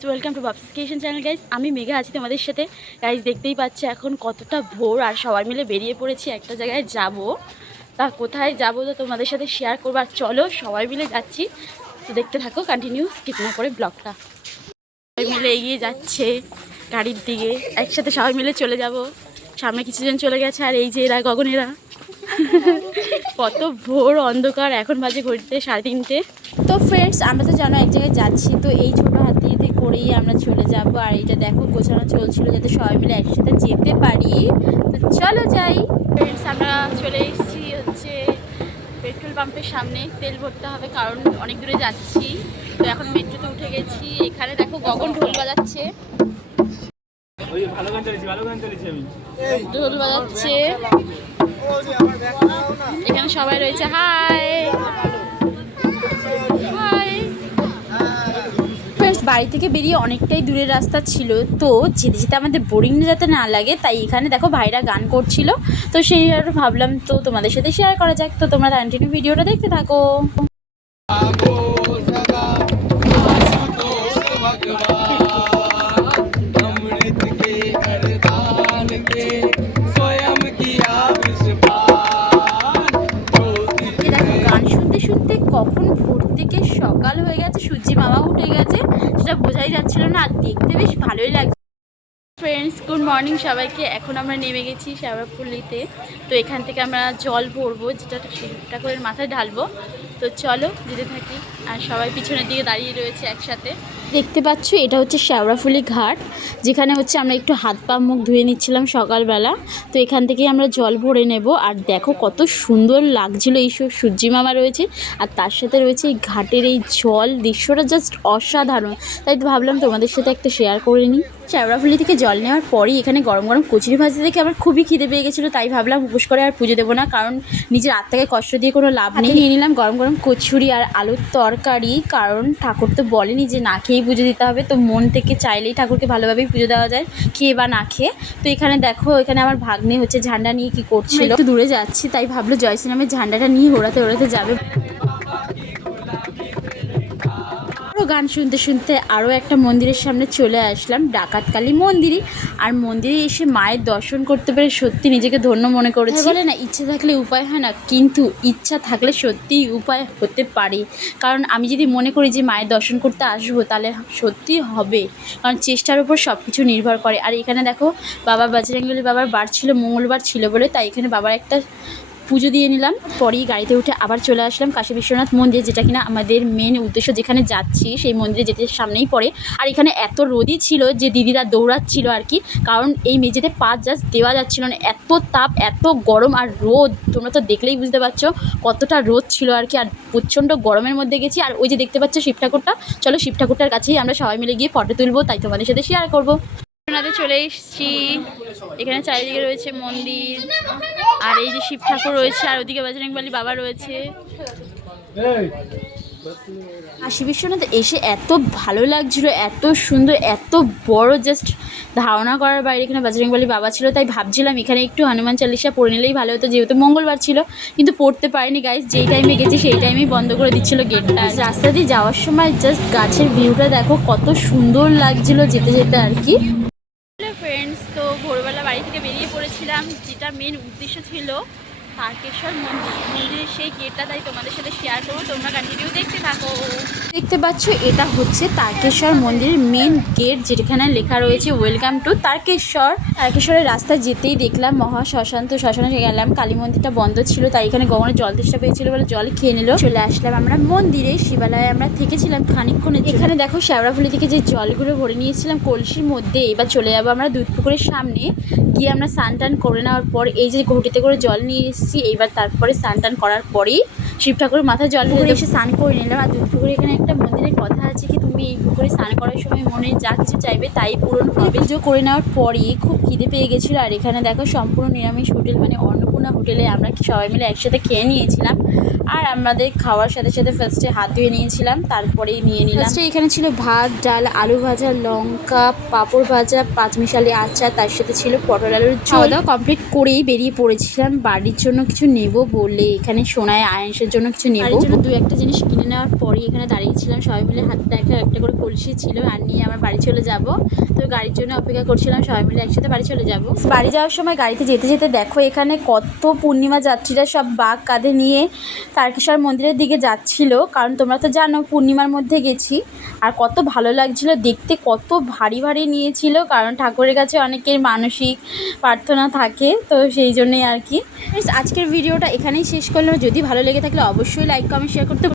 Welcome to বাবস creation channel guys. আমি মেঘা আছি তোমাদের সাথে। গাইজ দেখতেই পাচ্ছি এখন কতটা ভোর, আর সবাই মিলে বেরিয়ে পড়েছি একটা জায়গায় যাব। তা কোথায় যাব তো তোমাদের সাথে শেয়ার করবো, আর চলো সবাই মিলে যাচ্ছি। তো দেখতে থাকো, কন্টিনিউ স্কিপ না করে ব্লগটা। সবাই মিলে এগিয়ে যাচ্ছে গাড়ির দিকে, একসাথে সবাই মিলে চলে যাব। সামনে কিছুজন চলে গেছে, আর এই যে এরা গগনেরা। কত ভোর অন্ধকার, এখন বাজে ঘড়িতে 3:30। তো ফ্রেন্ডস, আমরা তো জানো এক জায়গায় যাচ্ছি, তো এই ছোটো হাতিতে করেই আমরা চলে যাব। আর এটা দেখো গোছানো চলছিল যাতে সবাই মিলে একসাথে যেতে পারি। তো চলো যাই। ফ্রেন্ডস, আমরা চলে এসেছি হচ্ছে পেট্রোল পাম্পের সামনে। তেল ভরতে হবে কারণ অনেক দূরে যাচ্ছি। তো এখন মেট্রোতে উঠে গেছি। এখানে দেখো গগন ঢোল বাজাচ্ছে, ঢোল বাজাচ্ছে। এখানে সবাই রয়েছে। হাই হাই ফ্রেন্ডস, বাড়ি থেকে বেরিয়ে অনেকটাই দূরের রাস্তা ছিল, তো যেতে যেতে আমাদের বোরিং যাতে না লাগে তাই এখানে দেখো ভাইরা গান করছিল। তো সেই আর ভাবলাম তো তোমাদের সাথে শেয়ার করা যাক। তো তোমরা কন্টিনিউ ভিডিওটা দেখতে থাকো। গান শুনতে শুনতে কখন ভোর থেকে সকাল হয়ে গেছে, সূর্যি মামা উঠে গেছে সেটা বোঝাই যাচ্ছিল না, আর দেখতে বেশ ভালোই লাগছে। ফ্রেন্ডস, গুড মর্নিং সবাইকে। এখন আমরা নেমে গেছি শ্যাওড়াফুলিতে। তো এখান থেকে আমরা জল ভরবো, যেটা সেটা করে মাথায় ঢালবো। তো চলো যেতে থাকি, আর সবাই পিছনের দিকে দাঁড়িয়ে রয়েছে একসাথে। দেখতে পাচ্ছ এটা হচ্ছে শ্যাওড়াফুলি ঘাট, যেখানে হচ্ছে আমরা একটু হাত পা মুখ ধুয়ে নিচ্ছিলাম সকালবেলা। তো এখান থেকেই আমরা জল ভরে নেব। আর দেখো কত সুন্দর লাগছিল, এইসব সূর্যি মামা রয়েছে আর তার সাথে রয়েছে এই ঘাটের এই জল, দৃশ্যটা জাস্ট অসাধারণ। তাই তো ভাবলাম তোমাদের সাথে একটা শেয়ার করে নিই। শ্যাওড়াফুলি থেকে জল নেওয়ার পরই এখানে গরম গরম কচুরি ভাজতে দেখে আমার খুবই খিদে পেয়ে গেছিলো। তাই ভাবলাম উপোস করে আর পুজো দেবো না, কারণ নিজের আত্মাকে কষ্ট দিয়ে কোনো লাভ নেই। নিয়ে নিলাম গরম গরম কচুরি আর আলুর তরকারি, কারণ ঠাকুর তো বলেনি যে না খেয়েই পুজো দিতে হবে। তো মন থেকে চাইলেই ঠাকুরকে ভালোভাবেই পুজো দেওয়া যায়, খেয়ে বা না খেয়ে। তো এখানে দেখো, এখানে আমার ভাগ্নে হচ্ছে ঝান্ডা নিয়ে কি করছিল। একটু দূরে যাচ্ছি, তাই ভাবলো জয়শ্রীরামের ঝান্ডাটা নিয়ে ওড়াতে ওড়াতে যাবে। গান শুনতে শুনতে আরও একটা মন্দিরের সামনে চলে আসলাম, ডাকাতকালী মন্দিরে। আর মন্দিরে এসে মায়ের দর্শন করতে পেরে সত্যি নিজেকে ধন্য মনে করেছি। বলে না, ইচ্ছে থাকলে উপায় হয় না, কিন্তু ইচ্ছা থাকলে সত্যিই উপায় হতে পারে। কারণ আমি যদি মনে করি যে মায়ের দর্শন করতে আসবো, তাহলে সত্যি হবে, কারণ চেষ্টার উপর সব কিছু নির্ভর করে। আর এখানে দেখো বাবা বজরংবলী বাবার বার ছিল, মঙ্গলবার ছিল বলে, তাই এখানে বাবার একটা পুজো দিয়ে নিলাম। পরেই গাড়িতে উঠে আবার চলে আসলাম কাশী বিশ্বনাথ মন্দির, যেটা কিনা আমাদের মেন উদ্দেশ্য। যেখানে যাচ্ছি সেই মন্দিরে যেতে সামনেই পড়ে। আর এখানে এত রোদই ছিল যে দিদিরা দৌড়াচ্ছিল আর কি, কারণ এই মেঝেতে পা জাস্ট দেওয়া যাচ্ছিল না, এত তাপ, এত গরম আর রোদ। তোমরা তো দেখলেই বুঝতে পারছো কতটা রোদ ছিল আর কি। আর প্রচণ্ড গরমের মধ্যে গেছি। আর ওই যে দেখতে পাচ্ছ শিব ঠাকুরটা, চলো শিব ঠাকুরটার কাছেই আমরা সবাই মিলে গিয়ে ফটো তুলবো, তাই তোমাদের সাথে শেয়ার করবো। চলে এসেছি, এখানে চারিদিকে রয়েছে মন্দির, আর এই যে শিব ঠাকুর রয়েছে, আর ওদিকে বজরংবলী বাবা রয়েছে। কাশী বিশ্বনাথ এসে এত ভালো লাগছিল, এত সুন্দর, এত বড়, জাস্ট ধারণা করার বাইরে। এখানে বজরংবলী বাবা ছিল, তাই ভাবছিলাম এখানে একটু হনুমান চালিশা পড়ে নিলেই ভালো হতো, যেহেতু মঙ্গলবার ছিল। কিন্তু পড়তে পারিনি গাইস, যেই টাইমে গেছি সেই টাইমেই বন্ধ করে দিচ্ছিল গেটটা। রাস্তা দিয়ে যাওয়ার সময় জাস্ট গাছের ভিউটা দেখো কত সুন্দর লাগছিল যেতে যেতে আর কি। ফ্রেন্ডস, তো ভোরবেলা বাড়ি থেকে বেরিয়ে পড়েছিলাম, যেটা মেন উদ্দেশ্য ছিল তারকেশ্বর মন্দিরের সেই গেটটা, তাই তোমাদের সাথে শেয়ার করবো, তোমরা কন্টিনিউ দেখতে থাকো। দেখতে পাচ্ছ এটা হচ্ছে তারকেশ্বর মন্দিরের মেন গেট, যেখানে লেখা রয়েছে ওয়েলকাম টু তারকেশ্বর। তারকেশ্বরের রাস্তা যেতেই দেখলাম মহা শ্মশান। তো শ্মশানে গেলাম, কালী মন্দিরটা বন্ধ ছিল, তাই এখানে গগনের জল তেষ্টা পেয়েছিল বলে জল খেয়ে নিল। চলে আসলাম আমরা মন্দিরে, শিবালয়ে আমরা থেকেছিলাম খানিকক্ষণে। এখানে দেখো শ্যাওড়াফুলি থেকে যে জলগুলো ভরে নিয়েছিলাম কলসির মধ্যে, এবার চলে যাবো আমরা দুধ পুকুরের সামনে গিয়ে আমরা স্নান টান করে নেওয়ার পর এই যে ঘটিতে করে জল নিয়ে এসেছি। এইবার তারপরে স্নান টান করার পরেই শিব ঠাকুরের মাথায় জল ঢেলে এসে স্নান করে নিলাম। আর দুধ পুকুরে এখানে একটা মন্দিরের কথা আছে কি, তুমি এই পুকুরে স্নান করার সময় মনে যা কিছু চাইবে তাই পূরণ হবে। পুজো করে নেওয়ার পরই খুব খিদে পেয়ে গেছিলো। আর এখানে দেখো সম্পূর্ণ নিরামিষ হোটেল, মানে অন্নপূর্ণা হোটেলে আমরা সবাই মিলে একসাথে খেয়ে নিয়েছিলাম। আর আমাদের খাওয়ার সাথে সাথে ফার্স্টে হাত ধুয়ে নিয়েছিলাম, তারপরেই নিয়ে নিলাম। ফার্স্টে এখানে ছিল ভাত, ডাল, আলু ভাজা, লঙ্কা, পাঁপড় ভাজা, পাঁচমিশালি আচার, তার সাথে ছিল পটল আলুর ঝোল। খাওয়া দাওয়া কমপ্লিট করেই বেরিয়ে পড়েছিলাম বাড়ির জন্য কিছু নেব বলে। এখানে সোনায় আয়েন্সের জন্য কিছু নেব, বাড়ির জন্য দু একটা জিনিস কিনে নেওয়ার পরই এখানে দাঁড়িয়েছিলাম সবাই মিলে। হাতে একটা করে কলসি ছিল আর নিয়ে আমার বাড়ি চলে যাব। তো গাড়ির জন্য অপেক্ষা করছিলাম, সবাই মিলে একসাথে বাড়ি চলে যাব। বাড়ি যাওয়ার সময় গাড়িতে যেতে যেতে দেখো এখানে কত পূর্ণিমা যাত্রীরা সব বাঘ কাঁধে নিয়ে তারকেশ্বর মন্দিরের দিকে যাচ্ছিল। কারণ তোমরা তো জানো পূর্ণিমার মধ্যে গেছি। আর কত ভালো লাগছিল দেখতে, কত ভারী ভারী নিয়েছিল, কারণ ঠাকুরের কাছে অনেকের মানসিক প্রার্থনা থাকে, তো সেই জন্যই আর কি। আজকের ভিডিওটা এখানেই শেষ করলাম। যদি ভালো লেগে থাকলে অবশ্যই লাইক কমেন্ট শেয়ার করতে